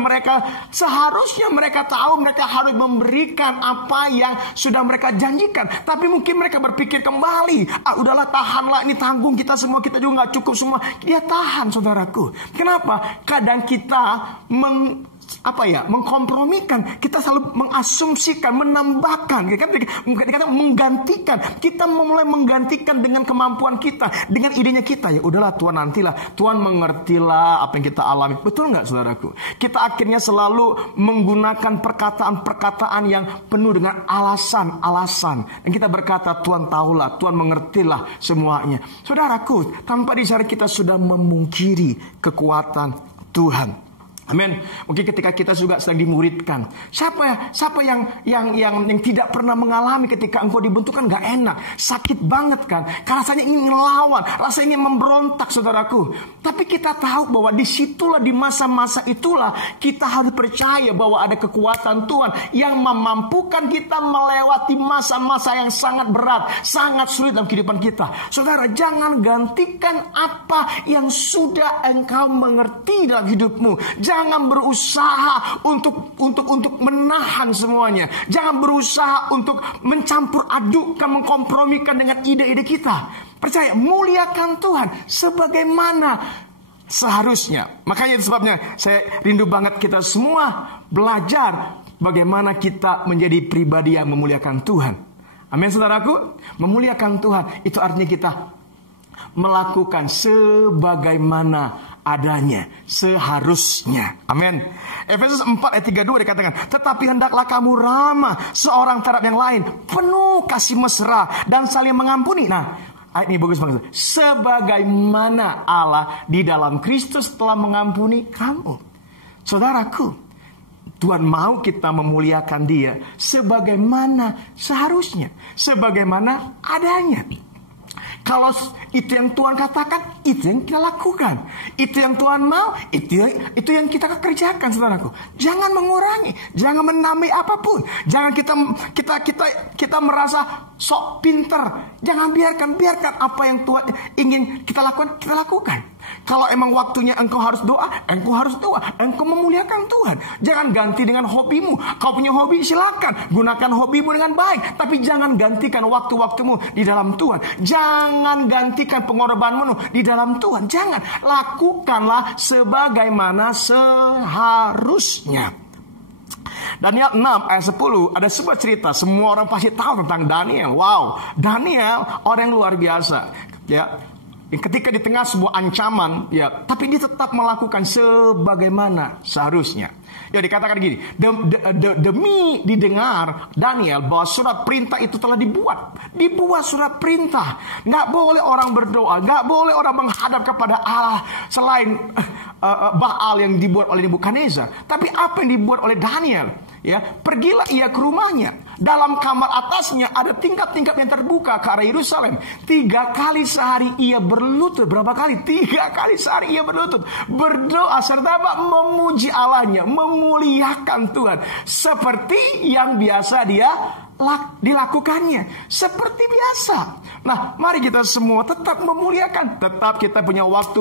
seharusnya mereka tahu mereka harus memberikan apa yang sudah mereka janjikan, tapi mungkin mereka berpikir kembali, udahlah, tahanlah, ini tanggung kita semua, kita juga gak cukup semua. Dia tahan, saudaraku. Kenapa? Kadang kita mengkompromikan, kita selalu mengasumsikan, menambahkan, dikatakan menggantikan. Kita mulai menggantikan dengan kemampuan kita, dengan idenya kita. Ya udahlah, Tuhan nantilah, Tuhan mengertilah apa yang kita alami. Betul nggak, saudaraku? Kita akhirnya selalu menggunakan perkataan-perkataan yang penuh dengan alasan-alasan, dan kita berkata, Tuhan tahulah, Tuhan mengertilah semuanya. Saudaraku, tanpa disadari kita sudah memungkiri kekuatan Tuhan. Amin. Mungkin ketika kita juga sedang dimuridkan, siapa yang tidak pernah mengalami ketika engkau dibentuk, kan gak enak, sakit banget kan, rasanya ingin melawan, rasanya ingin memberontak, saudaraku. Tapi kita tahu bahwa disitulah, di masa-masa itulah kita harus percaya bahwa ada kekuatan Tuhan yang memampukan kita melewati masa-masa yang sangat berat, sangat sulit dalam kehidupan kita. Saudara, jangan gantikan apa yang sudah engkau mengerti dalam hidupmu. Jangan berusaha untuk menahan semuanya. Jangan berusaha untuk mencampur adukkan, mengkompromikan dengan ide-ide kita. Percaya, muliakan Tuhan sebagaimana seharusnya. Makanya itu sebabnya saya rindu banget kita semua belajar bagaimana kita menjadi pribadi yang memuliakan Tuhan. Amin saudaraku. Memuliakan Tuhan itu artinya kita melakukan sebagaimana adanya, seharusnya. Amin. Efesus 4 ayat 32 dikatakan, tetapi hendaklah kamu ramah seorang terhadap yang lain, penuh kasih mesra dan saling mengampuni. Nah, ayat ini bagus banget. Sebagaimana Allah di dalam Kristus telah mengampuni kamu. Saudaraku, Tuhan mau kita memuliakan Dia sebagaimana seharusnya, sebagaimana adanya. Kalau itu yang Tuhan katakan, itu yang kita lakukan. Itu yang Tuhan mau, itu yang kita kerjakan, saudaraku. Jangan mengurangi, jangan menambah apapun. Jangan kita merasa sok pinter. Jangan biarkan apa yang Tuhan ingin kita lakukan. Kalau emang waktunya engkau harus doa, engkau memuliakan Tuhan. Jangan ganti dengan hobimu. Kau punya hobi, silakan gunakan hobimu dengan baik, tapi jangan gantikan waktu-waktumu di dalam Tuhan. Jangan gantikan pengorbananmu di dalam Tuhan. Jangan. Lakukanlah sebagaimana seharusnya. Daniel 6 ayat 10 ada sebuah cerita. Semua orang pasti tahu tentang Daniel. Wow, Daniel orang yang luar biasa, ya. Ketika di tengah sebuah ancaman, ya, tapi dia tetap melakukan sebagaimana seharusnya. Ya, dikatakan gini, demi didengar Daniel bahwa surat perintah itu telah dibuat surat perintah. Nggak boleh orang berdoa, nggak boleh orang menghadap kepada Allah selain Baal yang dibuat oleh Nebukadnezar. Tapi apa yang dibuat oleh Daniel? Ya, pergilah ia ke rumahnya. Dalam kamar atasnya ada tingkap-tingkap yang terbuka ke arah Yerusalem. 3 kali sehari ia berlutut. Berapa kali? 3 kali sehari ia berlutut, berdoa serta memuji Allahnya, memuliakan Tuhan seperti yang biasa dia dilakukannya, seperti biasa. Nah, mari kita semua tetap memuliakan. Tetap kita punya waktu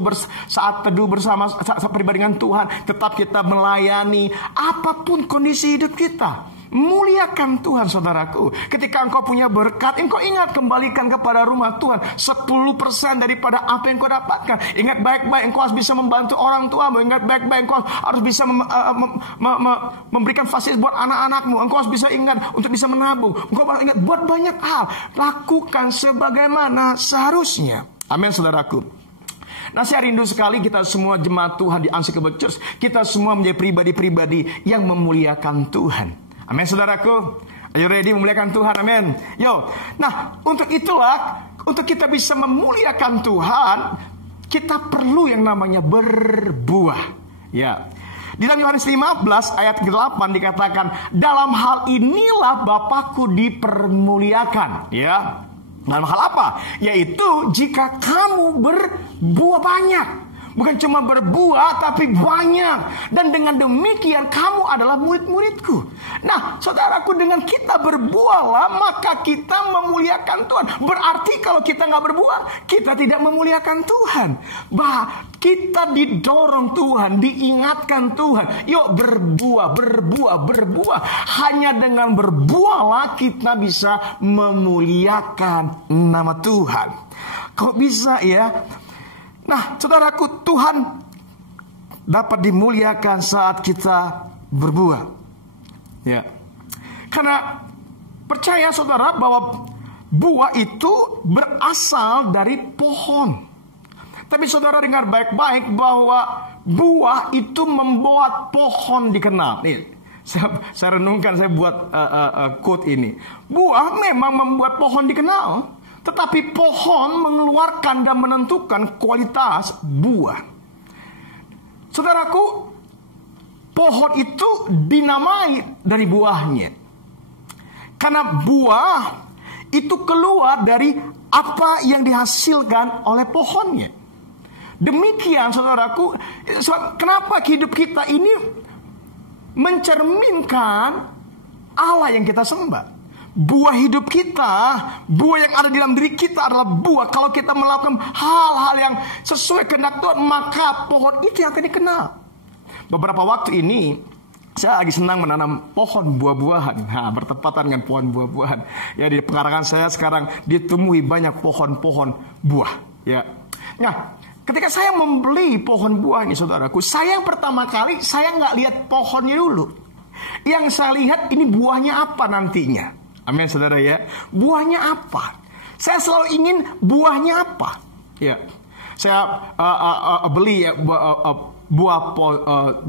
saat teduh bersama pribadi dengan Tuhan. Tetap kita melayani apapun kondisi hidup kita. Muliakan Tuhan, saudaraku. Ketika engkau punya berkat, engkau ingat kembalikan kepada rumah Tuhan 10% daripada apa yang engkau dapatkan. Ingat baik-baik, engkau harus bisa membantu orang tuamu. Ingat baik-baik, engkau harus bisa memberikan fasilitas buat anak-anakmu. Engkau harus bisa ingat untuk bisa menabung. Engkau harus ingat buat banyak hal. Lakukan sebagaimana seharusnya. Amin, saudaraku. Nah, saya rindu sekali kita semua jemaat Tuhan di Unshakable Church, kita semua menjadi pribadi-pribadi yang memuliakan Tuhan. Amin, saudaraku. Ayo ready memuliakan Tuhan, amin. Yo. Nah, untuk itulah, untuk kita bisa memuliakan Tuhan, kita perlu yang namanya berbuah. Ya. Di dalam Yohanes 15 ayat 8 dikatakan, dalam hal inilah Bapakku dipermuliakan. Ya. Dalam hal apa? Yaitu jika kamu berbuah banyak. Bukan cuma berbuah, tapi banyak. Dan dengan demikian kamu adalah murid-muridku. Nah, saudaraku, dengan kita berbuahlah, maka kita memuliakan Tuhan. Berarti kalau kita nggak berbuah, kita tidak memuliakan Tuhan. Kita didorong Tuhan, diingatkan Tuhan. Yuk berbuah. Hanya dengan berbuahlah kita bisa memuliakan nama Tuhan. Kok bisa ya? Nah, saudaraku, Tuhan dapat dimuliakan saat kita berbuah. Ya. Karena percaya saudara bahwa buah itu berasal dari pohon. Tapi saudara dengar baik-baik bahwa buah itu membuat pohon dikenal. Nih, saya renungkan, saya buat quote ini. Buah memang membuat pohon dikenal. Tetapi pohon mengeluarkan dan menentukan kualitas buah. Saudaraku, pohon itu dinamai dari buahnya. Karena buah itu keluar dari apa yang dihasilkan oleh pohonnya. Demikian saudaraku, kenapa hidup kita ini mencerminkan Allah yang kita sembah. Buah hidup kita, buah yang ada di dalam diri kita adalah buah. Kalau kita melakukan hal-hal yang sesuai kehendak Tuhan, maka pohon itu yang akan dikenal. Beberapa waktu ini saya lagi senang menanam pohon buah-buahan. Bertepatan dengan pohon buah-buahan. Ya, di pekarangan saya sekarang ditemui banyak pohon-pohon buah. Ya. Nah, Ketika saya membeli pohon buah ini saudaraku, saya yang pertama kali saya nggak lihat pohonnya dulu. Yang saya lihat ini buahnya apa nantinya. Amin saudara ya. Buahnya apa? Saya selalu ingin buahnya apa. Ya. Saya beli ya, buah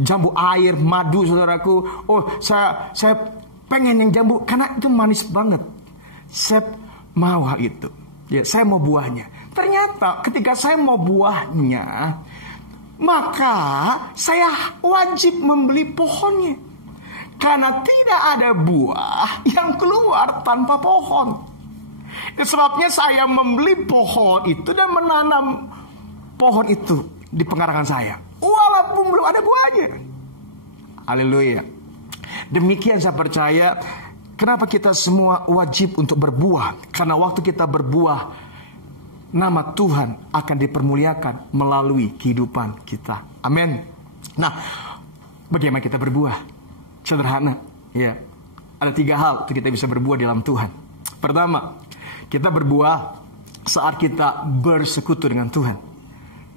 jambu air, madu saudaraku. Oh, saya pengen yang jambu karena itu manis banget. Saya mau hal itu. Ya, saya mau buahnya. Ternyata ketika saya mau buahnya, maka saya wajib membeli pohonnya. Karena tidak ada buah yang keluar tanpa pohon. Itu sebabnya saya membeli pohon itu dan menanam pohon itu di pengarangan saya. Walaupun belum ada buahnya. Haleluya. Demikian saya percaya. Kenapa kita semua wajib untuk berbuah? Karena waktu kita berbuah, nama Tuhan akan dipermuliakan melalui kehidupan kita. Amin. Nah, bagaimana kita berbuah? Sederhana, ya. Ada 3 hal untuk kita bisa berbuah dalam Tuhan. Pertama, kita berbuah saat kita bersekutu dengan Tuhan.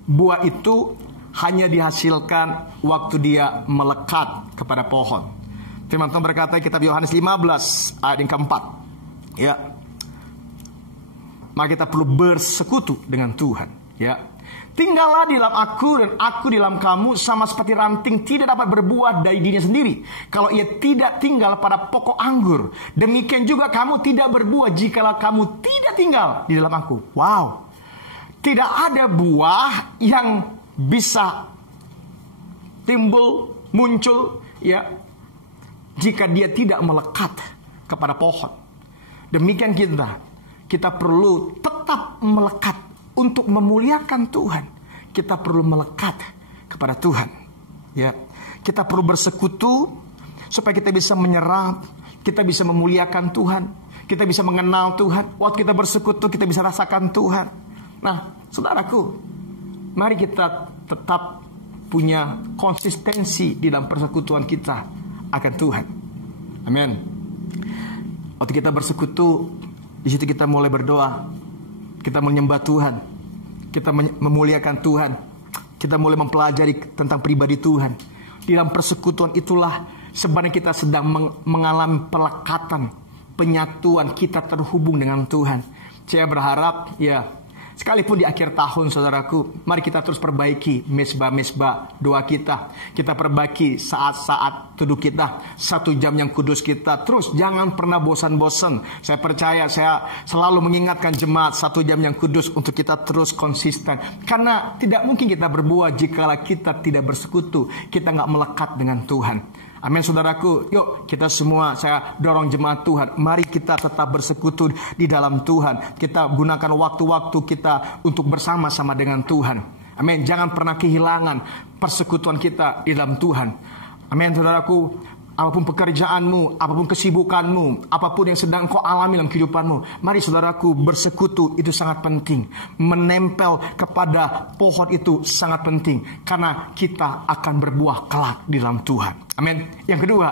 Buah itu hanya dihasilkan waktu dia melekat kepada pohon. Firman Tuhan berkata kitab Yohanes 15 ayat yang keempat. Ya. Maka kita perlu bersekutu dengan Tuhan, ya. Tinggallah di dalam aku dan aku di dalam kamu, sama seperti ranting tidak dapat berbuah dari dirinya sendiri kalau ia tidak tinggal pada pokok anggur. Demikian juga kamu tidak berbuah jikalau kamu tidak tinggal di dalam aku. Wow. Tidak ada buah yang bisa timbul, muncul, ya, jika dia tidak melekat kepada pohon. Demikian kita perlu tetap melekat untuk memuliakan Tuhan. Kita perlu melekat kepada Tuhan. Ya, kita perlu bersekutu supaya kita bisa menyerap, kita bisa memuliakan Tuhan, kita bisa mengenal Tuhan. Waktu kita bersekutu, kita bisa rasakan Tuhan. Nah, saudaraku, mari kita tetap punya konsistensi di dalam persekutuan kita akan Tuhan. Amin. Waktu kita bersekutu, di situ kita mulai berdoa, kita menyembah Tuhan, kita memuliakan Tuhan, kita mulai mempelajari tentang pribadi Tuhan. Di dalam persekutuan itulah sebenarnya kita sedang mengalami pelekatan, penyatuan, kita terhubung dengan Tuhan. Saya berharap, ya, sekalipun di akhir tahun saudaraku, mari kita terus perbaiki mesbah-mesbah doa kita. Kita perbaiki saat-saat teduh kita, 1 jam yang kudus kita. Terus jangan pernah bosan-bosan. Saya percaya, saya selalu mengingatkan jemaat 1 jam yang kudus untuk kita terus konsisten. Karena tidak mungkin kita berbuah jika kita tidak bersekutu, kita nggak melekat dengan Tuhan. Amin saudaraku, yuk kita semua, saya dorong jemaat Tuhan, mari kita tetap bersekutu di dalam Tuhan. Kita gunakan waktu-waktu kita untuk bersama-sama dengan Tuhan. Amin, jangan pernah kehilangan persekutuan kita di dalam Tuhan. Amin saudaraku, apapun pekerjaanmu, apapun kesibukanmu, apapun yang sedang kau alami dalam kehidupanmu, mari saudaraku, bersekutu itu sangat penting. Menempel kepada pohon itu sangat penting, karena kita akan berbuah kelak di dalam Tuhan. Amin. Yang kedua,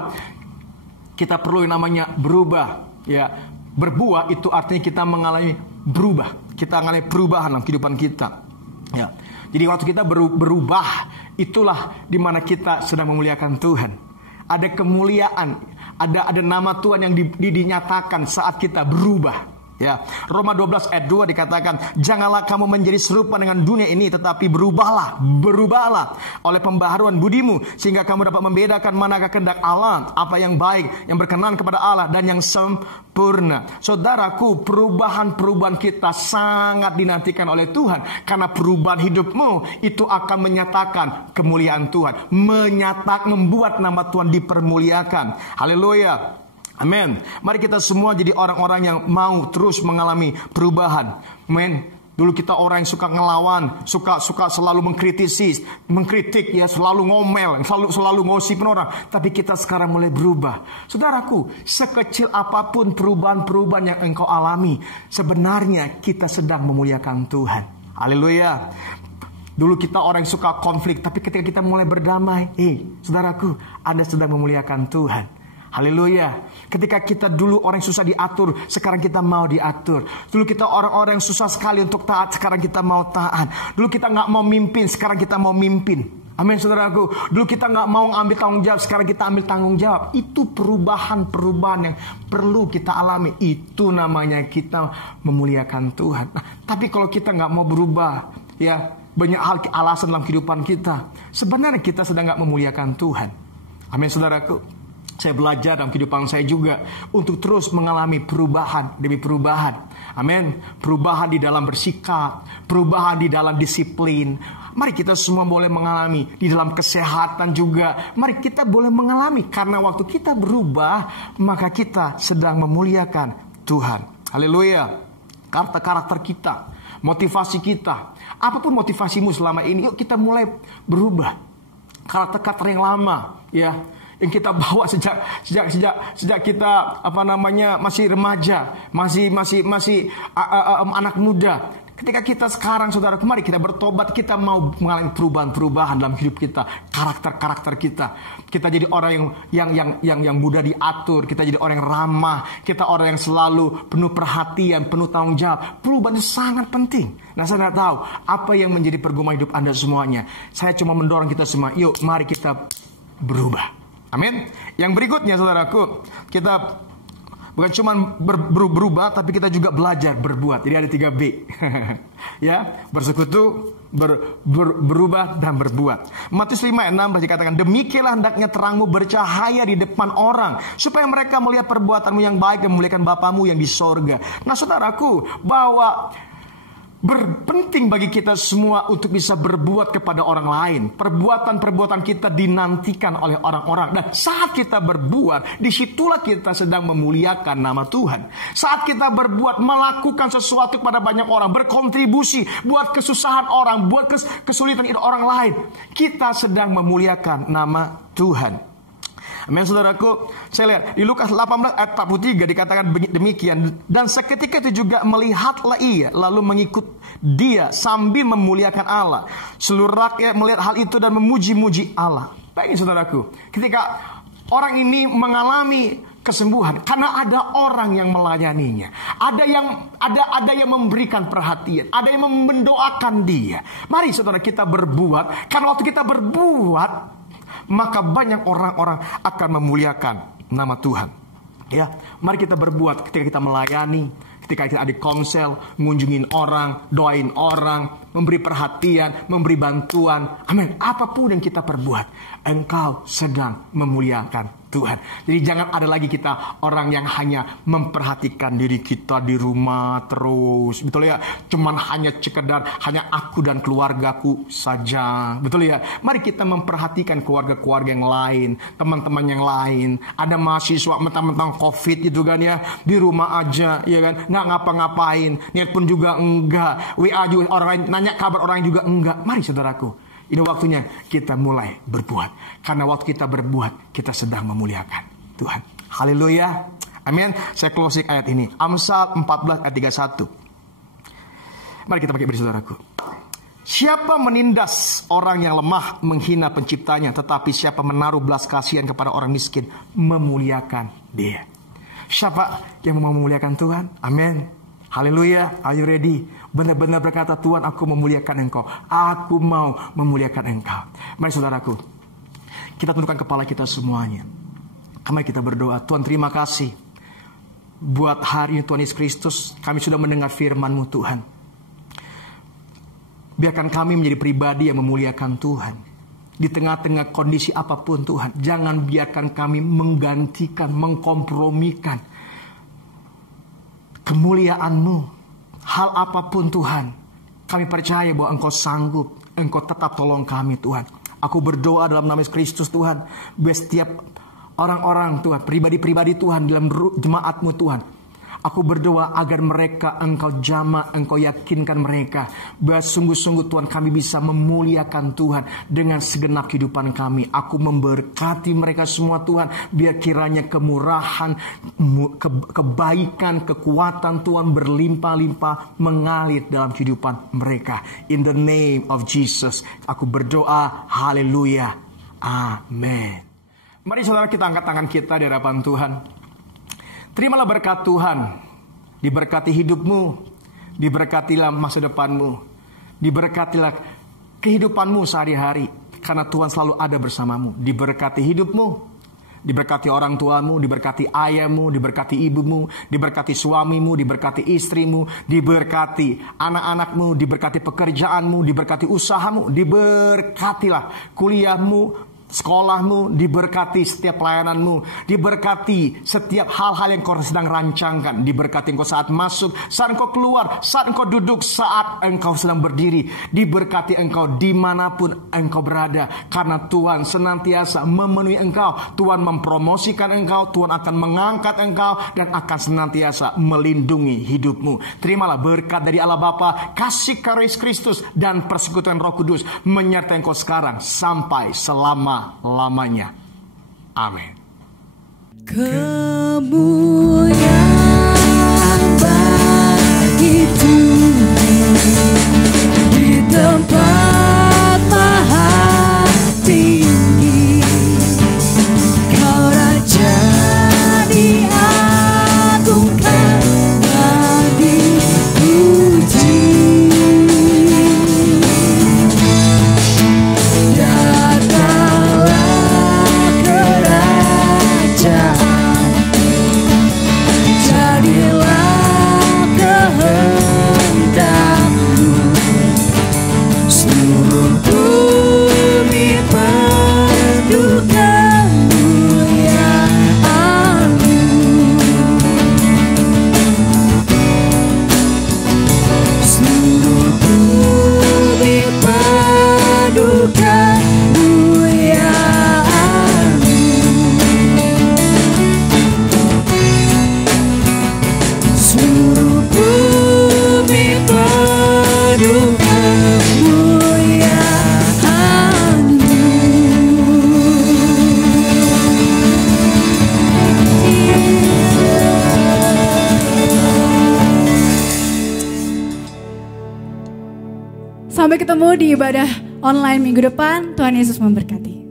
kita perlu yang namanya berubah. Ya, berbuah itu artinya kita mengalami berubah. Kita mengalami perubahan dalam kehidupan kita. Ya. Jadi waktu kita berubah, itulah dimana kita sedang memuliakan Tuhan. Ada kemuliaan, ada nama Tuhan yang dinyatakan saat kita berubah. Ya, Roma 12 ayat 2 dikatakan, janganlah kamu menjadi serupa dengan dunia ini, tetapi berubahlah oleh pembaharuan budimu, sehingga kamu dapat membedakan manakah kehendak Allah, apa yang baik, yang berkenan kepada Allah, dan yang sempurna. Saudaraku, perubahan-perubahan kita sangat dinantikan oleh Tuhan, karena perubahan hidupmu itu akan menyatakan kemuliaan Tuhan, membuat nama Tuhan dipermuliakan. Haleluya. Amin. Mari kita semua jadi orang-orang yang mau terus mengalami perubahan. Amin. Dulu kita orang yang suka ngelawan, suka selalu mengkritik, ya, selalu ngomel, selalu ngosipin orang. Tapi kita sekarang mulai berubah. Saudaraku, sekecil apapun perubahan-perubahan yang engkau alami, sebenarnya kita sedang memuliakan Tuhan. Haleluya. Dulu kita orang yang suka konflik, tapi ketika kita mulai berdamai, saudaraku, Anda sedang memuliakan Tuhan. Haleluya. Ketika kita dulu orang yang susah diatur, sekarang kita mau diatur. Dulu kita orang-orang yang susah sekali untuk taat, sekarang kita mau taat. Dulu kita gak mau mimpin, sekarang kita mau mimpin. Amin saudaraku. Dulu kita gak mau ambil tanggung jawab, sekarang kita ambil tanggung jawab. Itu perubahan-perubahan yang perlu kita alami. Itu namanya kita memuliakan Tuhan. Nah, tapi kalau kita gak mau berubah, ya banyak hal alasan dalam kehidupan kita, sebenarnya kita sedang gak memuliakan Tuhan. Amin saudaraku. Saya belajar dalam kehidupan saya juga untuk terus mengalami perubahan demi perubahan. Amin. Perubahan di dalam bersikap, perubahan di dalam disiplin. Mari kita semua boleh mengalami di dalam kesehatan juga. Mari kita boleh mengalami, karena waktu kita berubah, maka kita sedang memuliakan Tuhan. Haleluya. Karakter kita, motivasi kita, apapun motivasimu selama ini, yuk kita mulai berubah. Karakter yang lama, ya, yang kita bawa sejak kita masih remaja, masih anak muda. Ketika kita sekarang, saudara, mari kita bertobat, kita mau mengalami perubahan dalam hidup kita, karakter kita. Kita jadi orang yang mudah diatur, kita jadi orang yang ramah, kita orang yang selalu penuh perhatian, penuh tanggung jawab. Perubahan itu sangat penting. Nah, saya tidak tahu apa yang menjadi pergumulan hidup Anda semuanya. Saya cuma mendorong kita semua, yuk mari kita berubah. Amin. Yang berikutnya, saudaraku, kita bukan cuma berubah, tapi kita juga belajar berbuat. Jadi ada 3B. Ya, bersekutu, berubah, dan berbuat. Matius 5 ayat 16 dikatakan, demikianlah hendaknya terangmu bercahaya di depan orang, supaya mereka melihat perbuatanmu yang baik dan memuliakan Bapamu yang di sorga. Nah, saudaraku, bahwa berpenting bagi kita semua untuk bisa berbuat kepada orang lain. Perbuatan-perbuatan kita dinantikan oleh orang-orang. Dan saat kita berbuat, disitulah kita sedang memuliakan nama Tuhan. Saat kita berbuat, melakukan sesuatu kepada banyak orang, berkontribusi buat kesusahan orang, buat kesulitan orang lain, kita sedang memuliakan nama Tuhan. Amin, saudaraku. Saya lihat di Lukas 18 ayat 43 dikatakan demikian. Dan seketika itu juga melihatlah ia, lalu mengikut dia sambil memuliakan Allah. Seluruh rakyat melihat hal itu dan memuji-muji Allah. Baik, saudaraku, ketika orang ini mengalami kesembuhan karena ada orang yang melayaninya, ada yang memberikan perhatian, ada yang mendoakan dia. Mari saudara kita berbuat, karena waktu kita berbuat, maka banyak orang-orang akan memuliakan nama Tuhan. Ya, mari kita berbuat ketika kita melayani, ketika kita ada di komsel, ngunjungin orang, doain orang, memberi perhatian, memberi bantuan. Amin. Apapun yang kita perbuat, engkau sedang memuliakan Tuhan. Jadi jangan ada lagi kita orang yang hanya memperhatikan diri kita di rumah terus. Betul ya? Cuman hanya sekedar hanya aku dan keluargaku saja. Betul ya? Mari kita memperhatikan keluarga-keluarga yang lain, teman-teman yang lain. Ada mahasiswa mentang-mentang COVID itu kan ya, di rumah aja ya kan, nggak ngapa-ngapain. Niat pun juga enggak. WA juga orang lain nanya kabar orang lain juga enggak. Mari saudaraku, ini waktunya kita mulai berbuat. Karena waktu kita berbuat, kita sedang memuliakan Tuhan. Haleluya. Amin. Saya closing ayat ini. Amsal 14 ayat 31. Mari kita pakai beri saudaraku. Siapa menindas orang yang lemah, menghina penciptanya, tetapi siapa menaruh belas kasihan kepada orang miskin, memuliakan dia. Siapa yang mau memuliakan Tuhan? Amin. Haleluya. Are you ready? Benar-benar berkata, Tuhan, aku memuliakan Engkau. Aku mau memuliakan Engkau. Mari saudaraku, kita tundukkan kepala kita semuanya. Mari kita berdoa. Tuhan, terima kasih buat hari ini Tuhan Yesus Kristus. Kami sudah mendengar firman-Mu Tuhan. Biarkan kami menjadi pribadi yang memuliakan Tuhan. Di tengah-tengah kondisi apapun Tuhan, jangan biarkan kami menggantikan, mengkompromikan kemuliaan-Mu. Hal apapun Tuhan, kami percaya bahwa Engkau sanggup, Engkau tetap tolong kami Tuhan. Aku berdoa dalam nama Yesus Kristus Tuhan, biar setiap orang-orang Tuhan, pribadi-pribadi Tuhan dalam jemaat-Mu Tuhan, aku berdoa agar mereka Engkau jamah, Engkau yakinkan mereka bahwa sungguh-sungguh Tuhan kami bisa memuliakan Tuhan dengan segenap kehidupan kami. Aku memberkati mereka semua Tuhan, biar kiranya kemurahan, kebaikan, kekuatan Tuhan berlimpah-limpah mengalir dalam kehidupan mereka. In the name of Jesus, aku berdoa, haleluya, amin. Mari saudara kita angkat tangan kita di hadapan Tuhan. Terimalah berkat Tuhan. Diberkati hidupmu. Diberkatilah masa depanmu. Diberkatilah kehidupanmu sehari-hari. Karena Tuhan selalu ada bersamamu. Diberkati hidupmu. Diberkati orang tuamu, diberkati ayahmu, diberkati ibumu, diberkati suamimu, diberkati istrimu, diberkati anak-anakmu, diberkati pekerjaanmu, diberkati usahamu, diberkatilah kuliahmu, sekolahmu, diberkati setiap pelayananmu, diberkati setiap hal-hal yang kau sedang rancangkan, diberkati engkau saat masuk, saat engkau keluar, saat engkau duduk, saat engkau sedang berdiri, diberkati engkau dimanapun engkau berada, karena Tuhan senantiasa memenuhi engkau, Tuhan mempromosikan engkau, Tuhan akan mengangkat engkau, dan akan senantiasa melindungi hidupmu. Terimalah berkat dari Allah Bapa, kasih karunia Kristus, dan persekutuan Roh Kudus menyertai engkau sekarang sampai selama-lamanya. Amin. Kemuliaan bagi Tuhan di tempat maha tinggi. Kau Raja diagungkan dan dipuji. Sampai ketemu di ibadah online minggu depan. Tuhan Yesus memberkati.